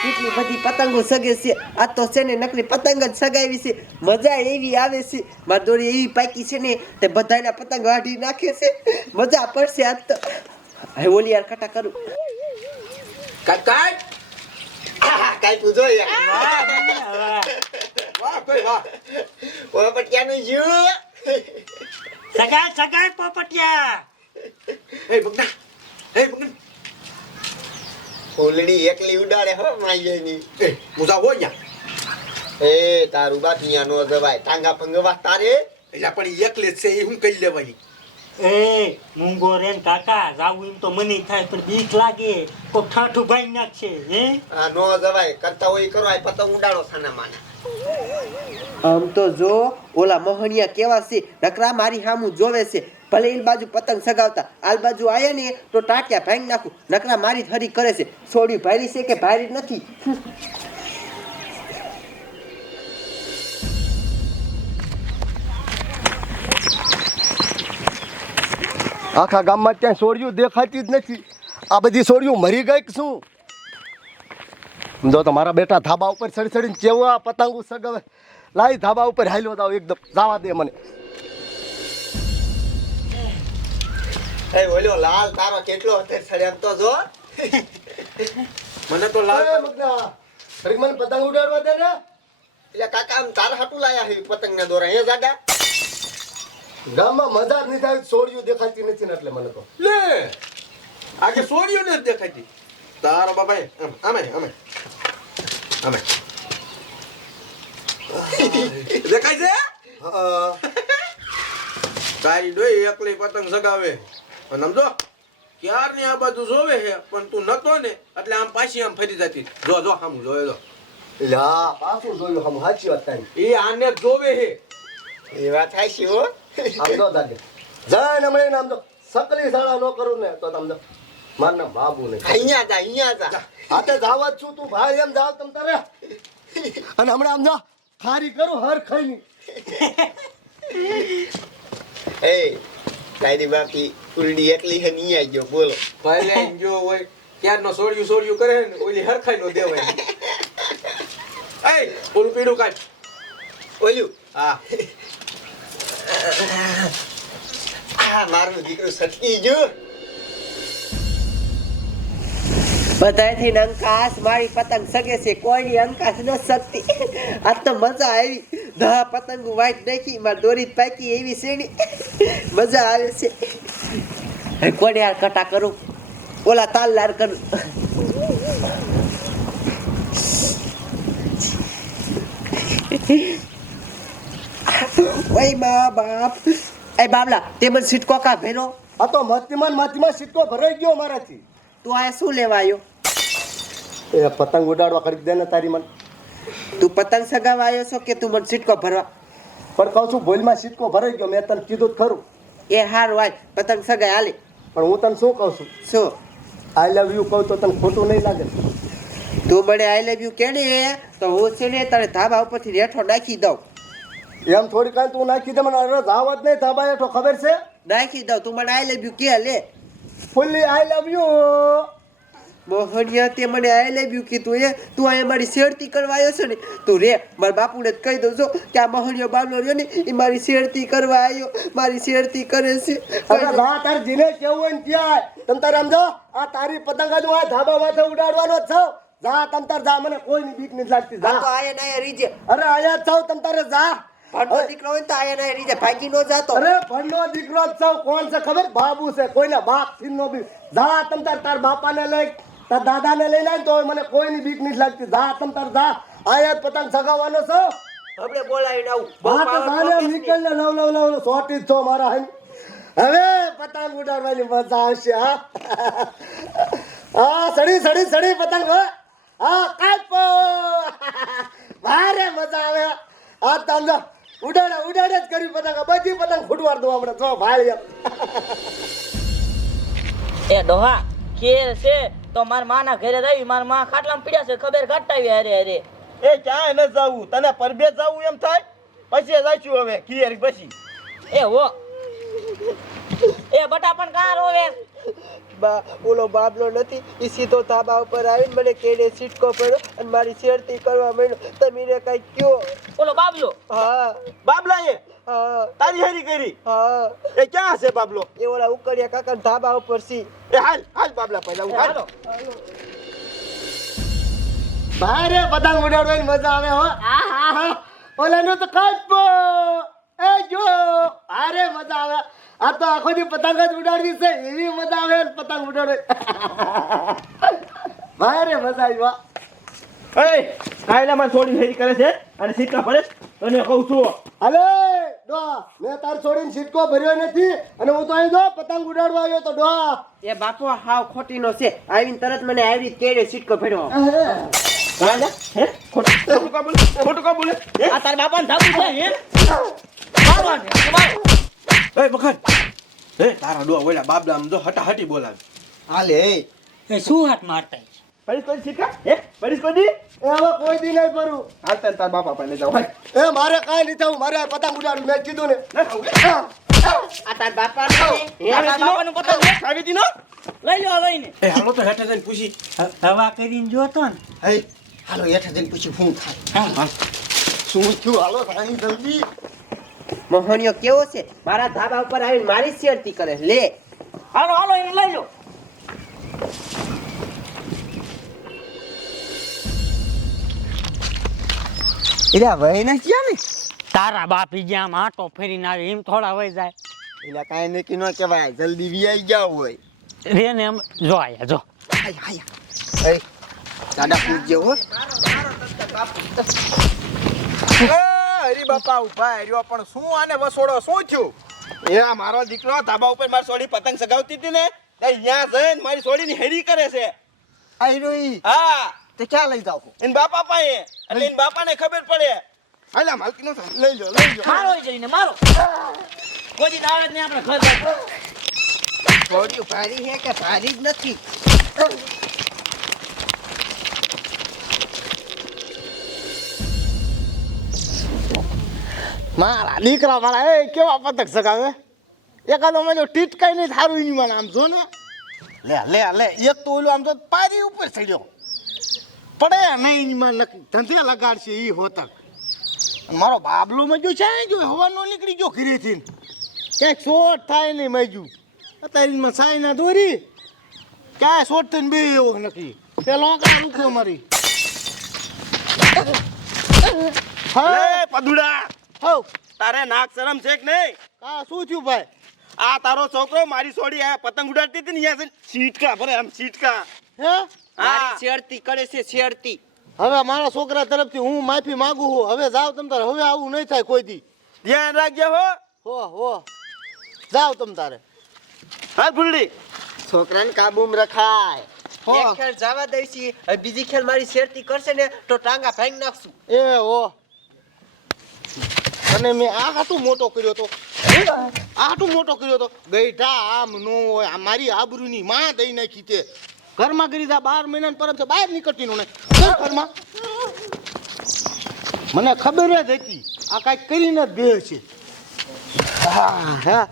કેટલી બધી પતંગો સગે છે આ તો છે ને નકલી પતંગ જ સગાવી છે મજા એવી આવે છે મારી દોરી એવી પાકી છે ને તે બધાના પતંગ વાઢી નાખે છે મજા પડશે આજ તો હવે ઓલી યાર કટા કરું પોપટિયા એ બગના એ બગના ફૂલડી એકલી ઉડાડે હો માયની એ મુજા હો યા એ તારું બાતિયા નો જવાય. ટાંગા પંગવા તારે? એટલે પણ એકલે જ છે એ હું કઈ લેવાની? એ મૂંગો રે કાકા જાવું એમ તો મને થાય પણ બીક લાગે. કોક ઠાઠું ભાઈ નાખશે હે? આ નો જવાય. કરતા હોય કરો આ પતંગ ઉડાડો સાના માના. આમ તો જો ઓલા મોહણિયા કેવા છે? નકરા મારી સામું જોવે છે. ભલે એ બાજુ પતંગ સગાવતા, આલ બાજુ આવ્યા ને તો ટાંક્યા ભાંગી નાખું. નકરા મારી હરી કરે છે. છોડ્યું ભારી છે કે ભારી નથી? આખા ગામમાં ત્યાં સોળિયું દેખાતી જ નથી. આ બધી સોળિયું મરી ગઈ શું? જો તો મારા બેટા ધાબા ઉપર ચડી ચડીને કેવું આ પતંગો સગાવે. લાઈ ધાબા ઉપર હાલ્યો દાવ એકદમ. જવા દે મને. એ ઓલ્યો લાલ તારો કેટલો અત્યારે સડ્યા તો જો. મને તો લાલ મગના, ઘડીક મને પતંગ ઉડાડવા દે ને. એટલે કાકા આમ તાર હાટું લાયા હે પતંગ ના દોરા હે જાડા ગામમાં મજા નહીં થાય સોડિયું દેખાતી નથી ને એટલે મને તો. લે આગે સોડિયો ને જ દેખાતી. તારો એ, આમ, આમે આમે. દેખાય છે? તારી ડોઈ એકલી પતંગ અને સમજો ક્યારની આ બાજુ જોવે છે પણ તું નતો ને એટલે આમ પાછી આમ ફરી જતી. જો જો આમ જોયો જો. લા પાછું જોયું હમ સાચી વાત તારી. એ આને જોવે છે. એ વાત થાય છે હો. આમ જો દાદે જાય ને નામ આમ તો સકલી સાળા નો કરું ને તો તમને માર નામ બાબુ ને. અહીંયા જા અહીંયા જા. આતે જાવા જ છું તું ભાઈ એમ જાવ તમ તારે. અને હમણાં આમ જો ખારી કરું હર ખાઈ એ તારી બાપી ફૂલડી એકલી હે નહીં આવી ગયો બોલો. ભલે જો હોય ક્યારનો સોડિયું સોડિયું કરે ને ઓલી હરખાઈ નો દેવાય. એ ઓલું પીડું કાઢ. ઓલ્યું હા. આ મારું દીકરું સટકી ગયું. બધાયથી અંકાશ મારી પતંગ સગે છે કોઈની અંકાશ ન શકતી આ તો મજા આવી. દહ પતંગ વાઈટ નાખી મારી દોરી પાકી એવી શેણી મજા આવે છે. કોને યાર કટા કરું? ઓલા તાલદાર કરું. ઓય મા બાપ. એ બાબલા તે મને સીટ કોકા ભેરો આ તો મતીમાન મતીમાં સીટકો ભરાઈ ગયો મારાથી. તું આ શું લેવા આવ્યો એ પતંગ ઉડાડવા કરી દે ને તારી મન. તું પતંગ સગાવા આવ્યો છો કે તું મને સીટકો ભરવા? પણ કહું છું ભૂલમાં સીટકો ભરાઈ ગયો મેં તને કીધું ખરું. એ હાર વાય પતંગ સગાઈ હાલે. પણ હું તને શું કહું છું? શું? આઈ લવ યુ કહું તો તને ખોટું નહીં લાગે? તું મને આઈ લવ યુ કેડે તો હું છે ને તારે ધાબા ઉપરથી રેઠો નાખી દઉં. એમ થોડી કાંઈ તું નાખી દે મને અરે જ નહીં ધાબા રેઠો ખબર છે? નાખી દઉં. તું મને આઈ લવ યુ કે લે? Fully I love you Mohaniya તે મને આઈ લવ યુ કીધું એ તું અહીંયા મારી શેરતી કરવા આવ્યો છે ને તું રે મારા બાપુને કહી દઉં છો કે આ મોહનિયો બાબલો રહ્યો ને એ મારી શેરતી કરવા આવ્યો મારી શેરતી કરે છે. તાર જીને કેવું હોય ને ત્યાં? તમ તારે સમજો આ તારી પતંગ જ આ ધાબા માથે ઉડાડવાનો જ છો? જા તમ તાર જા મને કોઈની બીક નથી લાગતી જા. તો આયા ના રીજે. અરે આયા છો તમ તારે જા. ભણતો દીકરો હોય ને તો આયા ના રીજે ભાગી નો જાતો. અરે ભણનો દીકરો જ છું કોણ છે ખબર? બાબુ છે કોઈના બાપથી નો બી. જા તમ તાર તાર બાપાને લઈ. તાર દાદાને લઈ લે તો મને કોઈની બીક નથી લાગતી. જા તમ તાર જા. આયા પતંગ સગાવવાનો છો. આપણે બોલાવીને આવું. હા તો નહીં. નીકળ ને. લવ લવ લવ સોટી છો મારા હાઈ. હવે પતંગ ઉડાડવાની મજા આવશે હા. હા સડી સડી સડી પતંગ હો. હા કાપો ભારે મજા આવે. આ તમ જો. ઉડાડે ઉડાડે જ કરી પતંગ. બધી પતંગ ફૂટવાર દો આપણે જો ભાઈ એ ડોહા કે છે. તો મારા માના ઘરે રહી મારમાં ખાટલામાં પીડ્યા છે ખબર ઘટાવી અરે અરે એ ક્યાંય ન જવું તને પરબે જવું એમ થાય? પછી જઈશું હવે કિયર પછી. એ હો. એ બટા પણ કાં રોવે? બા ઓલો બાબલો નથી એ સીધો ધાબા ઉપર આવીને મને કેડે સીટકો પડ્યો અને મારી શેરતી કરવા માંડ્યો. તમે કઈ કયો? ઓલો બાબલો? હા. બાબલા એ હા તારી હેરી કરી? હા. એ ક્યાં હશે બાબલો? એ ઓલા ઉકળિયા કાકા ધાબા ઉપર સી. એ હાલ હાલ બાબલા પહેલા હું હાલો. ભારે પતંગ ઉડાડવાની મજા આવે હો. આહા. ઓલાનો તો કાપો એ જો ભારે મજા આવે. આ તો આખો દી પતંગ જ ઉડાડવી છે એવી મજા આવે પતંગ ઉડાડવી. ભારે મજા આવી વાહ અરે કાયલામાં થોડી હેરી કરે છે અને સીતા પડે. અને કહું છું. હાલે. મેં તાર છોડીને સિટકો ભર્યો નથી અને હું તો અહીં જો પતંગ ઉડાડવા આવ્યો તો ડોહા એ બાપુ હાવ ખોટીનો છે. આવીને તરત મને આવી કેડે સીટકો પડ્યો ખોટું ખોટું કા બોલે? ખોટું કા બોલે? આ તાર બાપાને ધાબુ છે હે? મારવાને, એ મખન એ તારા ડો ઓલા બાબલા આમ જો હટાહટી બોલાવે. હાલે એ. શું હાથ મારતા છે? કોઈ સિક્કા હે? પડીશ કોઈ દી એ હવે કોઈ દી નહીં ભરું. હાલ તને તાર બાપા પાસે જાવ એ મારે કાંઈ નહીં થયું મારે પતંગ ઉડાડવું. મેં કીધું ને? આ તાર બાપા બાપાનું પતંગ ખાવી લઈ લઈને. એ હાલો તો હેઠે જઈને પૂછી. હ- હવા કરીને જોતો ને. હે? હાલો હેઠે જઈને પૂછ્યું હું થાય શું થયું? હાલો ભાઈ જલ્દી. મોહનિયો કેવો છે? મારા ધાબા ઉપર આવીને મારી શેરતી કરે. લે. હાલો હાલો એને લઈ લો એટલે વહી ને ક્યાં ને? તારા બાપી જ્યાં આમ આટો ફેરીને આવે એમ થોડા વહી જાય. એટલે કાંઈ નક્કી ન કહેવાય જલ્દી વિયાઈ ગયા હોય. રે ને એમ જો આયા જો. આય આય. એ દાદા પૂછજે હો. હરી બાપા ઊભા હર્યો પણ શું આને વસોડો શું થયું? એ આ મારો દીકરો ધાબા ઉપર મારી સોડી પતંગ સગાવતી હતી ને તે અહીંયા જઈને મારી સોડીની હેરી કરે છે. આઈ ઈ? હા. તે ક્યાં લઈ જાવ એન બાપા પાસે. એટલે એન બાપાને ખબર પડે. હાલા માલકી નો લઈ લો લઈ લો મારો જઈને મારો. કોઈ દી આવે જ નહીં આપણે ઘર. થોડી ભારી હે કે ભારી જ નથી? મારા દીકરા મારા એ કેવા પતક સગાવે? એકાદો મને ટીટકાઈ નહીં થારું ઈ મને આમ જો ને. લે લે લે એક તો ઓલું આમ તો પારી ઉપર ચડ્યો. પડે નહીં નક્કી ધંધે લગાડશે એ હોતક. મારો બાબલો મજુ છે જો હવાનો નીકળી ગયો ઘરેથી. ક્યાંક શોટ થાય નહીં મજુ અત્યારે માં સાઈ ના દોરી. ક્યાંય શોટ થઈને બે એવો નક્કી પેલો કા રૂક્યો મારી. હા? પદુડા. તારે નાક શરમ છે કે નહીં? કા શું થયું ભાઈ? આ તારો છોકરો મારી છોડી આ પતંગ ઉડાડતી હતી ને અહીંયા સીટકા ભરે આમ સીટકા. હે? મારી હા કરે છે શેરતી. હવે મારા છોકરા તરફથી હું માફી માંગુ છું. હવે જાવ તમ તારે. હવે આવું નહીં થાય કોઈ દી. ધ્યાન રાખજે હો. હો હો. જાવ તમ તારે. હા ફૂલડી છોકરાને કાબુમાં રખાય. એક ખેલ જવા દઈશી બીજી ખેલ મારી શેરતી કરશે ને તો ટાંગા ભાંગી નાખશું. એ હો. અને મેં આ હાટું મોટો કર્યો તો. આ હાટું મોટો કર્યો તો. ગઈઢા આમ નો હોય. આ મારી આબરૂની માં દઈ નાખી તે. ઘરમાં કરી દા બાર મહિના પરમ છે, બહાર નીકળતી નો નહીં ઘરમાં? મને ખબર જ હતી, આ કાંઈક કરીને જ બે છે. હા હા.